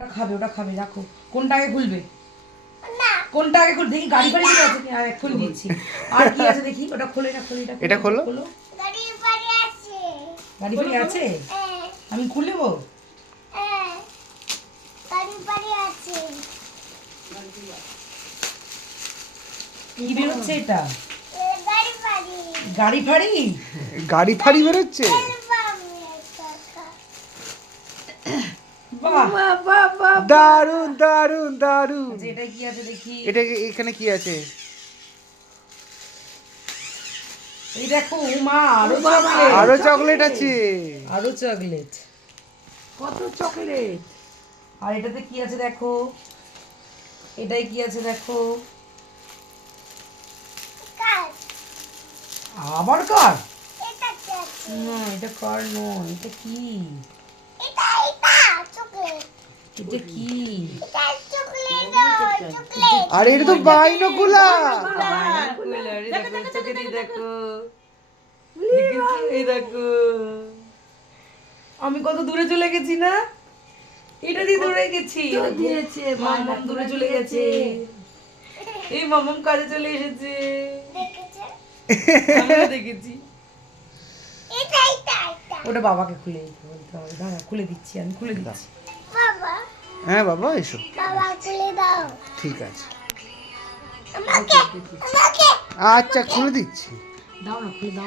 ওটা খাবে, ওটা খাবে, রাখো। কোনটা আগে খুলবে? কোনটা আগে খুল দেখি, গাড়ি ফাড়ি কি আছে কি? আর খুলে দিচ্ছি। আর কি আছে দেখি, ওটা খোলে না, খোলে এটা খোলো। গাড়ি ফাড়ি আছে। আমি খুলবো। কি বেরোচ্ছে এটা? গাড়ি ফাড়ি। গাড়ি ফাড়ি বেরোচ্ছে। বাহ, দারুন দারুন দারুন। আচ্ছা, এটা কি আছে দেখি। এটা এখানে কি আছে? এই দেখো, মা, আরো চকলেট। আরো চকলেট আছে। আরো চকলেট। কত চকলেট! আর এটাতে কি আছে দেখো। এটাই কি আছে দেখো। আবার কার? না, এটা কার নয়, এটা কি? এটা কি? আরে এটা তো বাইনোকুলার। চোখে দিয়ে দেখো। দেখেছো? এই দেখো, আমি কত দূরে চলে গেছি না? এটা দিয়ে দূরে গেছি। দিয়েছে, মামাম দূরে চলে গেছে। এই মামাম কাজে চলে এসেছে। আমিও দেখেছি। ওটা বাবাকে খুলে দিতে বলতে হবে। দাঁড়া, খুলে দিচ্ছি, আমি খুলে দিচ্ছি। হ্যাঁ বাবা, এসো। ঠিক আছে, আচ্ছা খুলে দিচ্ছি। দাও না, খুলে দাও।